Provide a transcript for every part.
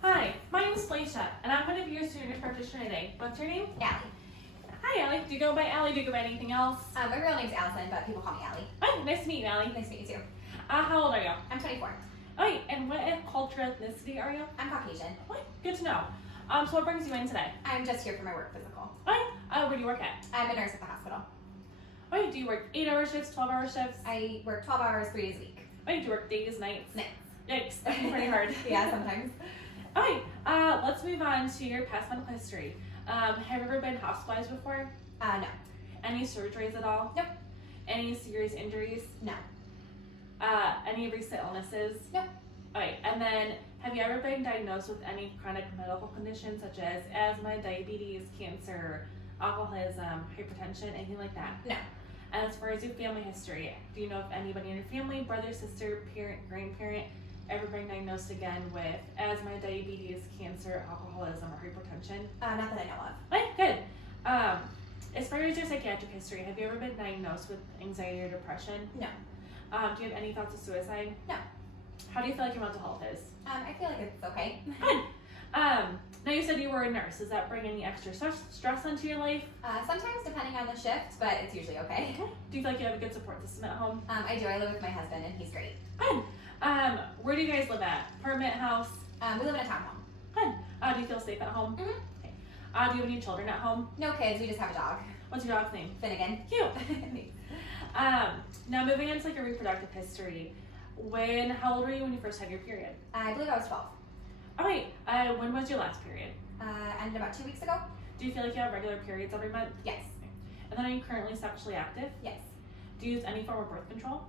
Hi, my name is Felicia, and I'm going to be your student practitioner today. What's your name? Allie. Hi, Allie. Do you go by Allie? Do you go by anything else? My real name's Allison, but people call me Allie. Oh, nice to meet you, Allie. Nice to meet you too. How old are you? I'm 24. Oh, and what culture ethnicity are you? I'm Caucasian. Oh, good to know. So what brings you in today? I'm just here for my work physical. Oh, where do you work at? I'm a nurse at the hospital. Oh, do you work 8-hour shifts, 12-hour shifts? I work 12 hours, 3 days a week. Oh, do you work days, nights? Nights. Yikes, that's pretty hard. Yeah, sometimes. Okay, let's move on to your past medical history. Have you ever been hospitalized before? No. Any surgeries at all? Nope. Any serious injuries? No. Any recent illnesses? Nope. Alright, and then have you ever been diagnosed with any chronic medical conditions such as asthma, diabetes, cancer, alcoholism, hypertension, anything like that? No. And as far as your family history, do you know if anybody in your family, brother, sister, parent, grandparent, ever been diagnosed again with asthma, diabetes, cancer, alcoholism, or hypertension? Not that I know of. Okay, good. As far as your psychiatric history, have you ever been diagnosed with anxiety or depression? No. Do you have any thoughts of suicide? No. How do you feel like your mental health is? I feel like it's okay. Good. Now you said you were a nurse. Does that bring any extra stress onto your life? Sometimes depending on the shift, but it's usually okay. Do you feel like you have a good support system at home? I do. I live with my husband and he's great. Good. Where do you guys live at? Apartment, house? We live in a townhome. Good. Do you feel safe at home? Mhm. Okay. Do you have any children at home? No kids, we just have a dog. What's your dog's name? Finnegan. Cute. Now moving into like your reproductive history. How old were you when you first had your period? I believe I was 12. Alright, when was your last period? Ended about 2 weeks ago. Do you feel like you have regular periods every month? Yes. And then are you currently sexually active? Yes. Do you use any form of birth control?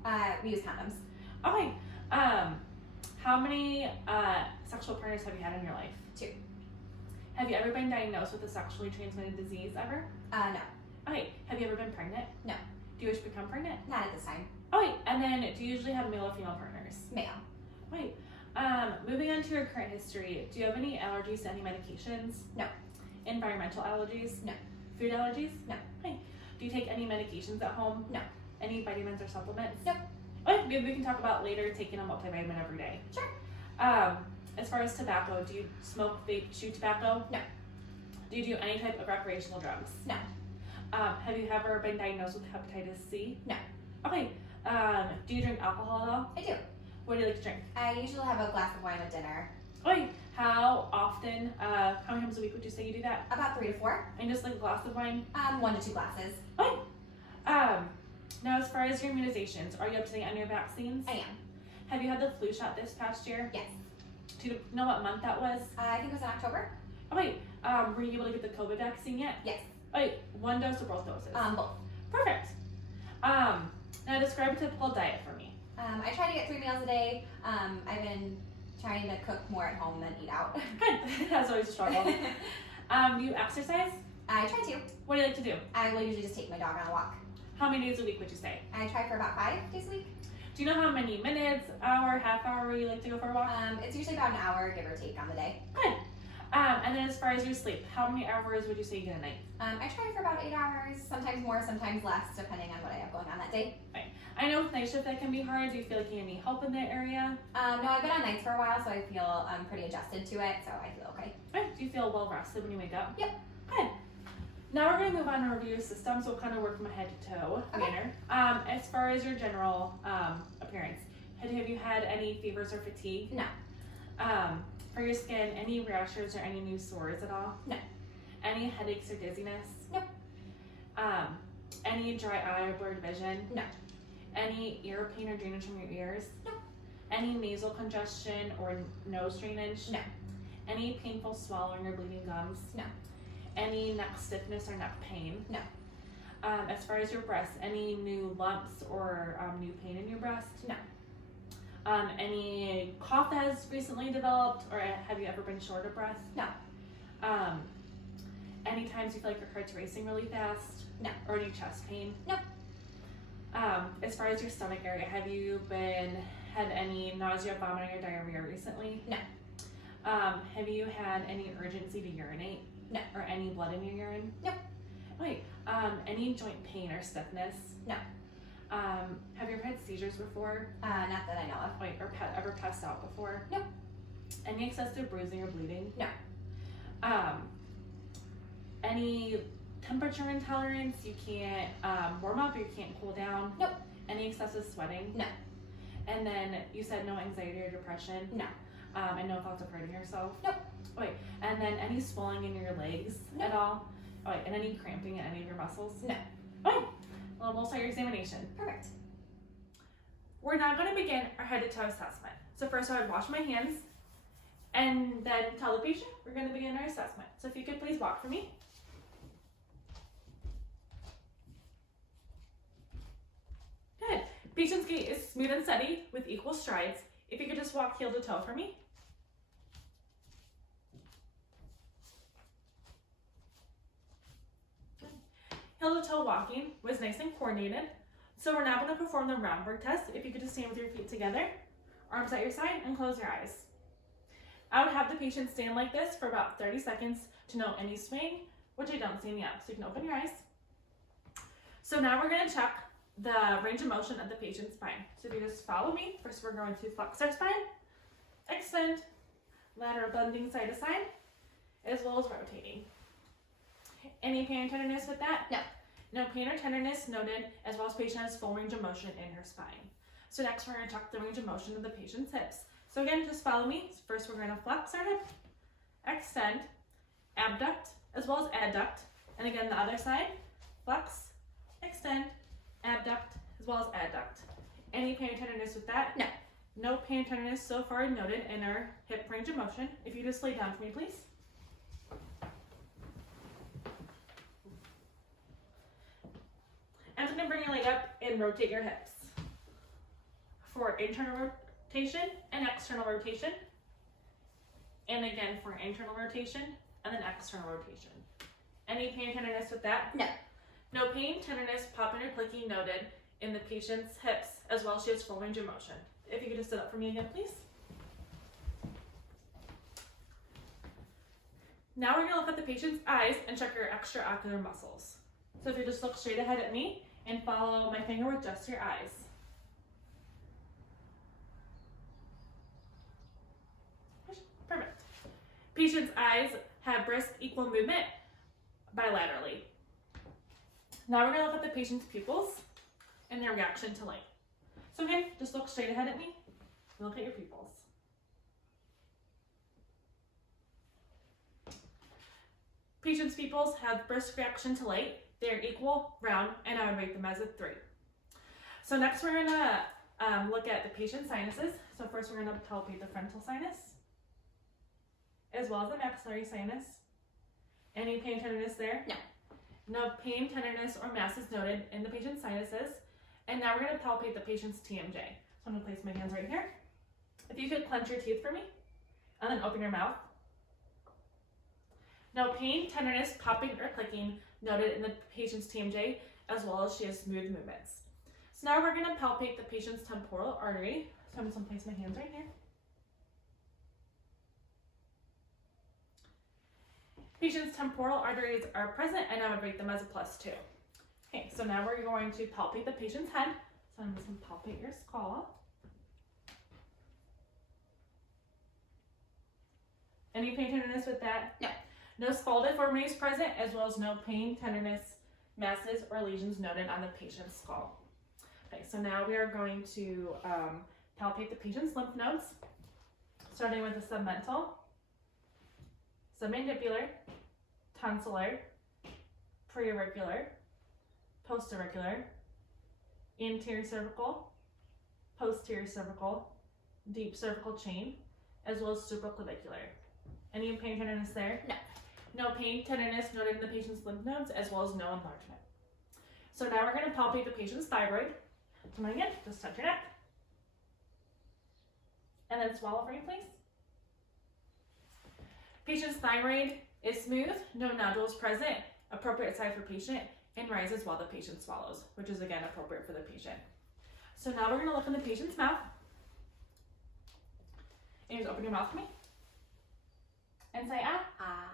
We use condoms. Okay. How many sexual partners have you had in your life? 2. Have you ever been diagnosed with a sexually transmitted disease ever? No. Okay. Have you ever been pregnant? No. Do you wish to become pregnant? Not at this time. Okay. And then do you usually have male or female partners? Male. Wait. Moving on to your current history, do you have any allergies to any medications? No. Environmental allergies? No. Food allergies? No. Okay. Do you take any medications at home? No. Any vitamins or supplements? Nope. Okay, maybe we can talk about later taking a multivitamin every day. Sure. As far as tobacco, do you smoke, vape, chew tobacco? No. Do you do any type of recreational drugs? No. Have you ever been diagnosed with hepatitis C? No. Okay. Do you drink alcohol at all? I do. What do you like to drink? I usually have a glass of wine with dinner. Okay. How often, how many times a week would you say you do that? About 3 to 4. And just like a glass of wine? 1 to 2 glasses. Okay. Now as far as your immunizations, are you up to date on your vaccines? I am. Have you had the flu shot this past year? Yes. Do you know what month that was? I think it was in October. Okay. Were you able to get the COVID vaccine yet? Yes. Okay. 1 dose or both doses? Both. Perfect. Now describe a typical diet for me. I try to get 3 meals a day. I've been trying to cook more at home than eat out. Good. That's always a struggle. Do you exercise? I try to. What do you like to do? I will usually just take my dog on a walk. How many days a week would you say? I try for about 5 days a week. Do you know how many minutes, hour, half hour you like to go for a walk? It's usually about an hour, give or take, on the day. Good. And then as far as your sleep, how many hours would you say you get a night? I try for about 8 hours, sometimes more, sometimes less, depending on what I have going on that day. I know with night shift that can be hard. Do you feel like you need help in that area? No, I've been on nights for a while, so I feel pretty adjusted to it, so I feel okay. Do you feel well rested when you wake up? Yep. Good. Now we're going to move on to review your system, so we'll kind of work from head to toe manner. As far as your general appearance, have you had any fevers or fatigue? No. For your skin, any rashes or any new sores at all? No. Any headaches or dizziness? Nope. Any dry eye or blurred vision? No. Any ear pain or drainage from your ears? No. Any nasal congestion or nose drainage? No. Any painful swallowing or bleeding gums? No. Any neck stiffness or neck pain? No. As far as your breast, any new lumps or new pain in your breast? No. Any cough that has recently developed, or have you ever been short of breath? No. Any times you feel like your heart's racing really fast? No. Or any chest pain? No. As far as your stomach area, have you had any nausea, vomiting, or diarrhea recently? No. Have you had any urgency to urinate? No. Or any blood in your urine? No. Wait, any joint pain or stiffness? No. Have you ever had seizures before? Not that I know of. Wait, or ever passed out before? Nope. Any excessive bruising or bleeding? No. Any temperature intolerance? You can't warm up or you can't cool down? Nope. Any excessive sweating? No. And then you said no anxiety or depression? No. And no thoughts of hurting yourself? Nope. Wait, and then any swelling in your legs at all? Oh, wait, and any cramping in any of your muscles? No. Okay, well, we'll start your examination. Perfect. We're now going to begin our head to toe assessment. So first I would wash my hands and then tell the patient we're going to begin our assessment. So if you could please walk for me. Good. Patient's gait is smooth and steady with equal strides. If you could just walk heel to toe for me. Heel to toe walking was nice and coordinated. So we're now going to perform the Romberg test. If you could just stand with your feet together, arms at your side, and close your eyes. I would have the patient stand like this for about 30 seconds to note any swing, which I don't see any of. So you can open your eyes. So now we're going to check the range of motion of the patient's spine. So if you just follow me, first we're going to flex our spine, extend, lateral bending side to side, as well as rotating. Any pain or tenderness with that? No. No pain or tenderness noted, as well as patient has full range of motion in her spine. So next we're going to check the range of motion of the patient's hips. So again, just follow me. First we're going to flex our hip, extend, abduct, as well as adduct. And again, the other side, flex, extend, abduct, as well as adduct. Any pain or tenderness with that? No. No pain or tenderness so far noted in our hip range of motion. If you just lay down for me, please. I'm going to bring your leg up and rotate your hips for internal rotation and external rotation. And again for internal rotation and then external rotation. Any pain or tenderness with that? No. No pain, tenderness, popping or clicking noted in the patient's hips, as well as she has full range of motion. If you could just sit up for me again, please. Now we're going to look at the patient's eyes and check your extraocular muscles. So if you just look straight ahead at me and follow my finger with just your eyes. Perfect. Patient's eyes have brisk equal movement bilaterally. Now we're going to look at the patient's pupils and their reaction to light. So again, just look straight ahead at me and look at your pupils. Patient's pupils have brisk reaction to light. They are equal, round, and I would rate them as a 3. So next we're going to look at the patient's sinuses. So first we're going to palpate the frontal sinus, as well as the maxillary sinus. Any pain, tenderness there? No. No pain, tenderness, or masses noted in the patient's sinuses. And now we're going to palpate the patient's TMJ. So I'm going to place my hands right here. If you could clench your teeth for me, and then open your mouth. No pain, tenderness, popping, or clicking noted in the patient's TMJ, as well as she has smooth movements. So now we're going to palpate the patient's temporal artery. So I'm just going to place my hands right here. Patient's temporal arteries are present, and I would rate them as a +2. Okay, so now we're going to palpate the patient's head. So I'm just going to palpate your skull. Any pain, tenderness with that? No. No skull deformities present, as well as no pain, tenderness, masses, or lesions noted on the patient's skull. Okay, so now we are going to palpate the patient's lymph nodes, starting with the submental, submandibular, tonsillar, preauricular, postauricular, anterior cervical, posterior cervical, deep cervical chain, as well as supraclavicular. Any pain, tenderness there? No. No pain, tenderness noted in the patient's lymph nodes, as well as no enlargement. So now we're going to palpate the patient's thyroid. Come on again, just touch your neck. And then swallow for me, please. Patient's thyroid is smooth, no nodules present, appropriate size for patient, and rises while the patient swallows, which is again appropriate for the patient. So now we're going to look in the patient's mouth. And just open your mouth for me. And say ah. Ah.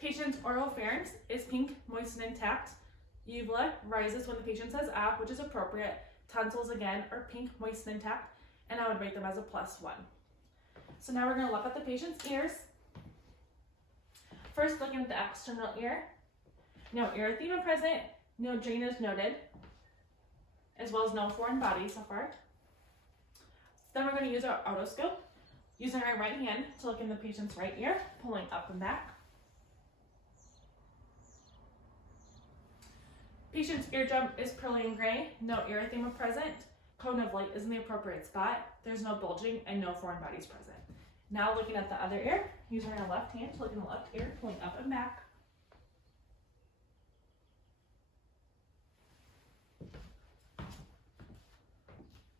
Patient's oropharynx is pink, moist, and intact. Uvula rises when the patient says ah, which is appropriate. Tonsils again are pink, moist, and intact, and I would rate them as a +1. So now we're going to look at the patient's ears. First, looking at the external ear. No erythema present, no drainage noted, as well as no foreign body so far. Then we're going to use our otoscope, using our right hand to look in the patient's right ear, pulling up and back. Patient's eardrum is pearly and gray, no erythema present, cone of light is in the appropriate spot, there's no bulging, and no foreign bodies present. Now looking at the other ear, using our left hand to look in the left ear, pulling up and back.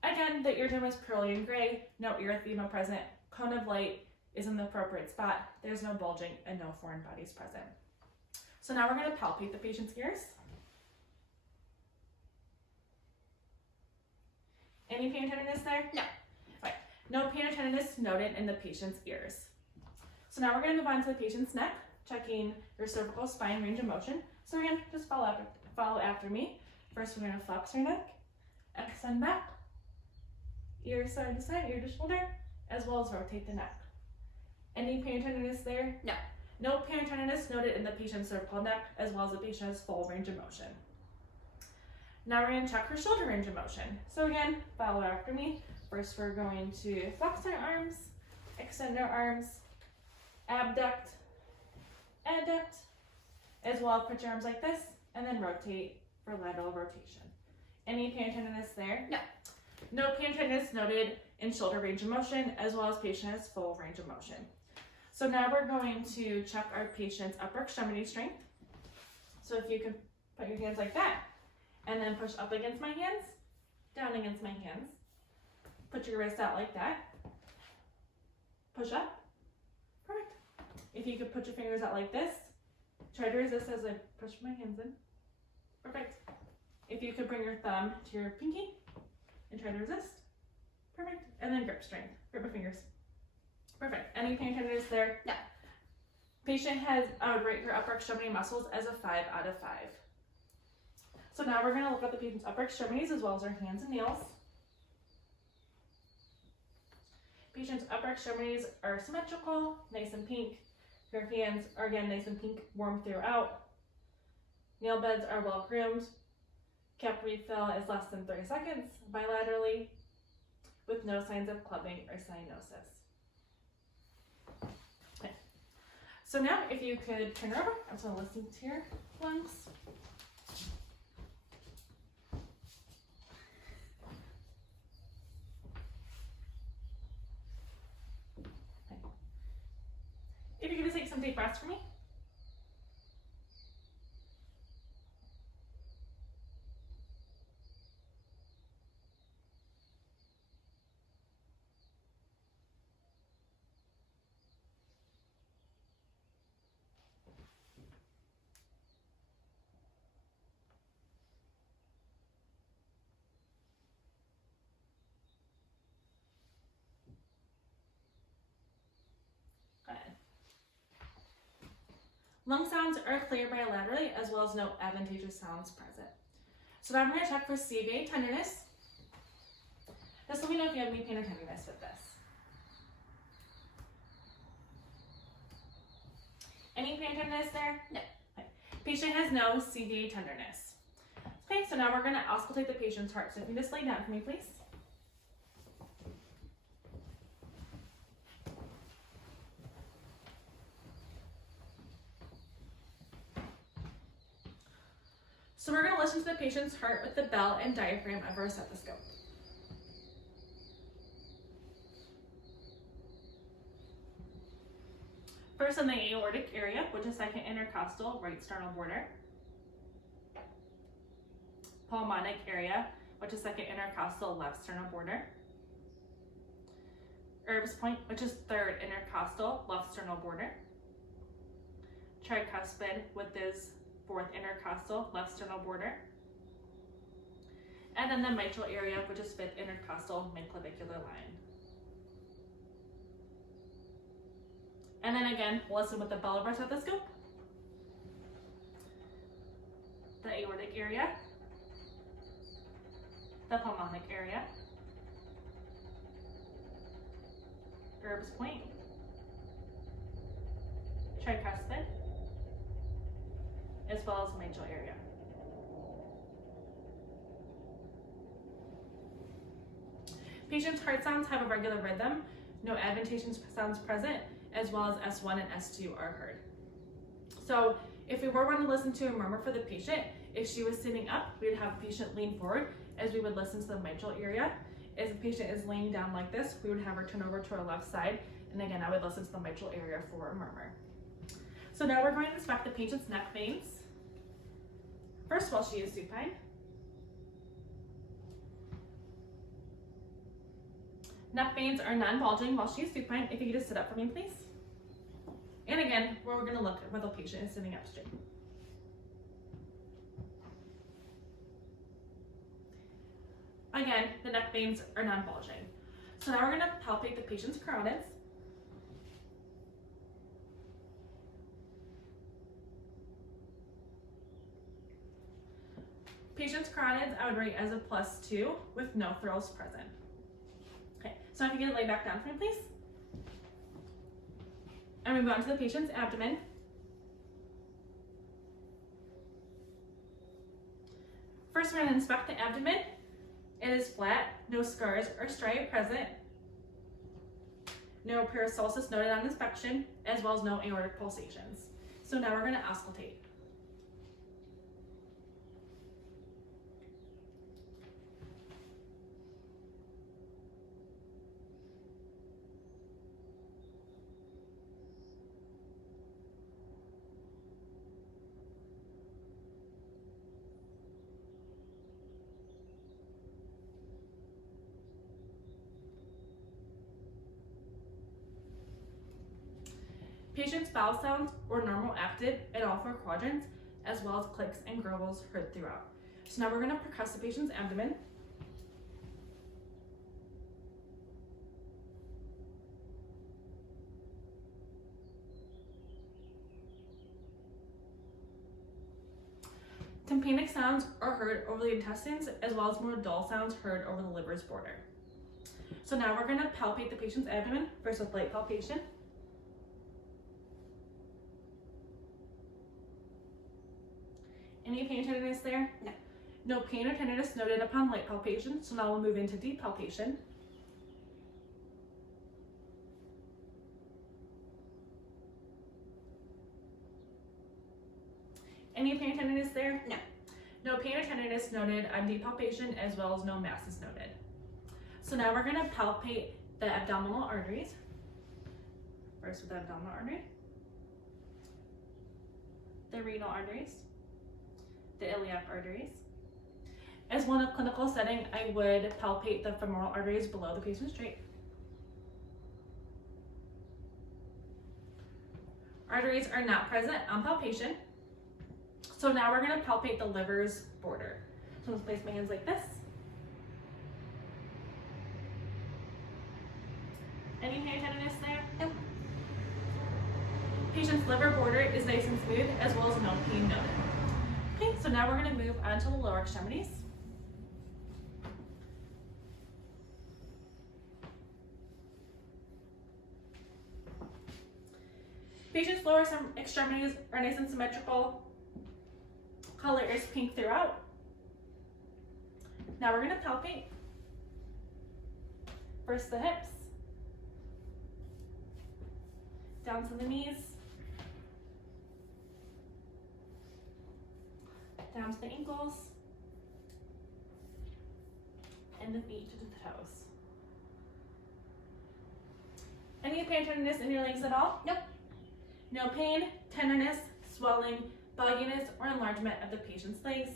Again, the eardrum is pearly and gray, no erythema present, cone of light is in the appropriate spot, there's no bulging, and no foreign bodies present. So now we're going to palpate the patient's ears. Any pain or tenderness there? No. Right. No pain or tenderness noted in the patient's ears. So now we're going to move on to the patient's neck, checking your cervical spine range of motion. So again, just follow after me. First, we're going to flex our neck, extend back, ear side to side, ear to shoulder, as well as rotate the neck. Any pain or tenderness there? No. No pain or tenderness noted in the patient's cervical neck, as well as the patient has full range of motion. Now we're going to check for shoulder range of motion. So again, follow after me. First, we're going to flex our arms, extend our arms, abduct, adduct, as well as put your arms like this, and then rotate for lateral rotation. Any pain or tenderness there? No. No pain or tenderness noted in shoulder range of motion, as well as patient has full range of motion. So now we're going to check our patient's upper extremity strength. So if you can put your hands like that, and then push up against my hands, down against my hands. Put your wrist out like that. Push up. Perfect. If you could put your fingers out like this, try to resist as I push my hands in. Perfect. If you could bring your thumb to your pinky and try to resist. Perfect. And then grip strength. Grip my fingers. Perfect. Any pain or tenderness there? No. Patient has, I would rate her upper extremity muscles as a 5 out of 5. So now we're going to look at the patient's upper extremities as well as our hands and nails. Patient's upper extremities are symmetrical, nice and pink. Her hands are again nice and pink, warm throughout. Nail beds are well groomed. Cap refill is less than 30 seconds bilaterally with no signs of clubbing or cyanosis. Okay. So now if you could turn her over, I'm just going to listen to your lungs. If you could just take some deep breaths for me. Good. Lung sounds are clear bilaterally as well as no adventitious sounds present. So now I'm going to check for CVA tenderness. Just let me know if you have any pain or tenderness with this. Any pain or tenderness there? No. Okay. Patient has no CVA tenderness. Okay, so now we're going to auscultate the patient's heart. So if you just lay down for me, please. So we're going to listen to the patient's heart with the bell and diaphragm of our stethoscope. First in the aortic area, which is second intercostal, right sternal border. Pulmonic area, which is second intercostal, left sternal border. Erb's point, which is third intercostal, left sternal border. Tricuspid, which is fourth intercostal, left sternal border. And then the mitral area, which is fifth intercostal, midclavicular line. And then again, we'll listen with the bell of our stethoscope. The aortic area. The pulmonic area. Gerb's point, tricuspid, as well as mitral area. Patient's heart sounds have a regular rhythm, no adventitious sounds present, as well as S1 and S2 are heard. So if we were going to listen to a murmur for the patient, if she was sitting up, we would have the patient lean forward as we would listen to the mitral area. If the patient is laying down like this, we would have her turn over to our left side, and again, I would listen to the mitral area for a murmur. So now we're going to inspect the patient's neck veins. First, while she is supine. Neck veins are non-bulging while she is supine. If you could just sit up for me, please. And again, we're going to look at whether the patient is sitting up straight. Again, the neck veins are non-bulging. So now we're going to palpate the patient's carotids. Patient's carotids I would rate as a +2 with no thrills present. Okay, so if you could lay back down for me, please. And we move on to the patient's abdomen. First, we're going to inspect the abdomen. It is flat, no scars or striae present, no paracelsus noted on inspection, as well as no aortic pulsations. So now we're going to auscultate. Patient's bowel sounds were normal active in all 4 quadrants, as well as clicks and gurgles heard throughout. So now we're going to percuss the patient's abdomen. Tympanic sounds are heard over the intestines, as well as more dull sounds heard over the liver's border. So now we're going to palpate the patient's abdomen, first with light palpation. Any pain or tenderness there? No. No pain or tenderness noted upon light palpation, so now we'll move into deep palpation. Any pain or tenderness there? No. No pain or tenderness noted on deep palpation, as well as no masses noted. So now we're going to palpate the abdominal arteries. First with the abdominal artery, the renal arteries, the iliac arteries. As one of clinical setting, I would palpate the femoral arteries below the patient's straight. Arteries are not present on palpation. So now we're going to palpate the liver's border. So let's place my hands like this. Any pain or tenderness there? Nope. Patient's liver border is nice and smooth, as well as no pain noted. Okay, so now we're going to move on to the lower extremities. Patient's lower extremities are nice and symmetrical. Color is pink throughout. Now we're going to palpate. First the hips, down to the knees, down to the ankles, and the feet to the toes. Any pain or tenderness in your legs at all? Nope. No pain, tenderness, swelling, bugginess, or enlargement of the patient's legs.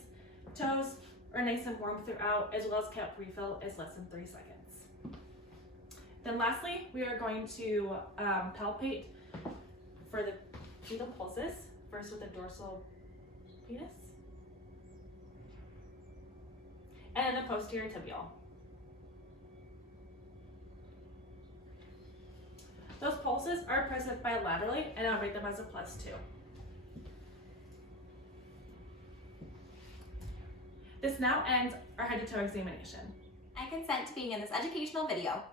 Toes are nice and warm throughout, as well as cap refill is less than 3 seconds. Then lastly, we are going to palpate for the pedal pulses, first with the dorsal pedis, and then the posterior tibial. Those pulses are present bilaterally, and I'll rate them as a +2. This now ends our head to toe examination. I consent to being in this educational video.